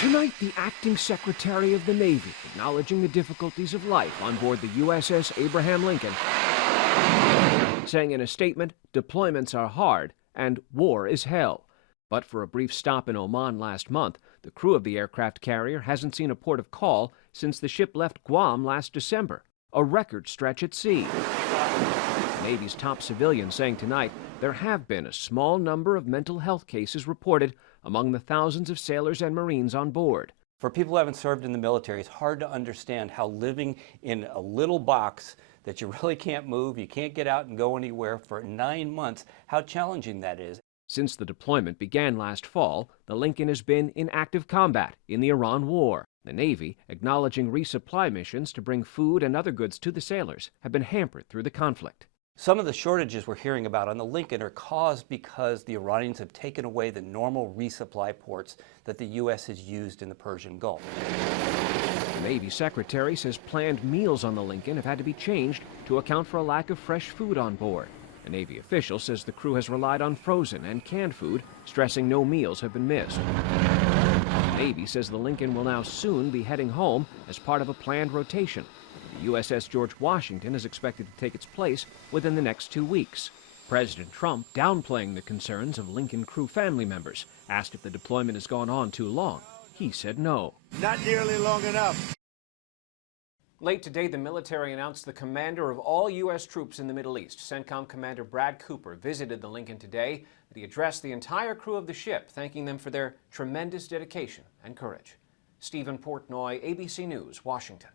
Tonight, the acting Secretary of the Navy acknowledging the difficulties of life on board the USS Abraham Lincoln, saying in a statement, deployments are hard and war is hell. But for a brief stop in Oman last month, the crew of the aircraft carrier hasn't seen a port of call since the ship left Guam last December, a record stretch at sea. The Navy's top civilian saying tonight there have been a small number of mental health cases reported among the thousands of sailors and Marines on board. For people who haven't served in the military, it's hard to understand how living in a little box that you really can't move, you can't get out and go anywhere for 9 months, how challenging that is. Since the deployment began last fall, the Lincoln has been in active combat in the Iran War. The Navy, acknowledging resupply missions to bring food and other goods to the sailors, have been hampered through the conflict. Some of the shortages we're hearing about on the Lincoln are caused because the Iranians have taken away the normal resupply ports that the U.S. has used in the Persian Gulf. The Navy Secretary says planned meals on the Lincoln have had to be changed to account for a lack of fresh food on board. A Navy official says the crew has relied on frozen and canned food, stressing no meals have been missed. The Navy says the Lincoln will now soon be heading home as part of a planned rotation. The USS George Washington is expected to take its place within the next 2 weeks. President Trump, downplaying the concerns of Lincoln crew family members, asked if the deployment has gone on too long. He said no. Not nearly long enough. Late today, the military announced the commander of all U.S. troops in the Middle East, CENTCOM Commander Brad Cooper, visited the Lincoln today. He addressed the entire crew of the ship, thanking them for their tremendous dedication and courage. Stephen Portnoy, ABC News, Washington.